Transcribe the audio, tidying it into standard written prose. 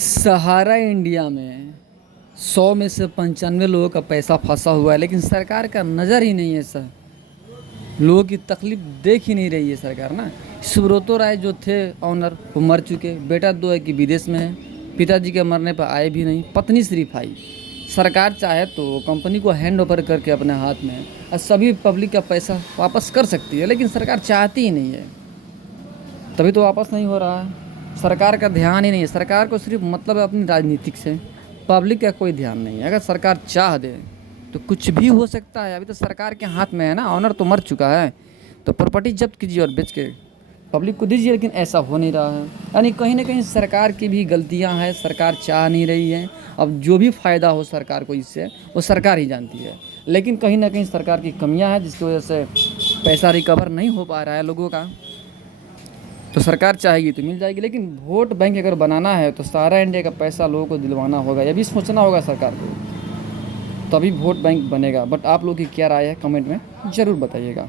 सहारा India में 100 में से 95 लोगों का पैसा फंसा हुआ है, लेकिन सरकार का नज़र ही नहीं है सर। लोगों की तकलीफ देख ही नहीं रही है सरकार ना। सुब्रतो राय जो थे ऑनर, वो मर चुके। बेटा दो है कि विदेश में है, पिताजी के मरने पर आए भी नहीं, पत्नी सिर्फ आई। सरकार चाहे तो कंपनी को हैंड ओवर करके अपने हाथ में और सभी पब्लिक का पैसा वापस कर सकती है, लेकिन सरकार चाहती ही नहीं है, तभी तो वापस नहीं हो रहा है। सरकार का ध्यान ही नहीं है। सरकार को सिर्फ मतलब है अपनी राजनीतिक से, पब्लिक का कोई ध्यान नहीं है। अगर सरकार चाह दे तो कुछ भी हो सकता है। अभी तो सरकार के हाथ में है ना, ऑनर तो मर चुका है, तो प्रॉपर्टी जब्त कीजिए और बेच के पब्लिक को दीजिए, लेकिन ऐसा हो नहीं रहा है। यानी कहीं ना कहीं सरकार की भी गलतियां हैं, सरकार चाह नहीं रही है। अब जो भी फ़ायदा हो सरकार को इससे, वो सरकार ही जानती है, लेकिन कहीं ना कहीं सरकार की कमियां हैं, जिसकी वजह से पैसा रिकवर नहीं हो पा रहा है लोगों का। तो सरकार चाहेगी तो मिल जाएगी, लेकिन वोट बैंक अगर बनाना है तो सारा इंडिया का पैसा लोगों को दिलवाना होगा, ये भी सोचना होगा सरकार को, तभी वोट बैंक बनेगा। बट आप लोग की क्या राय है, कमेंट में ज़रूर बताइएगा।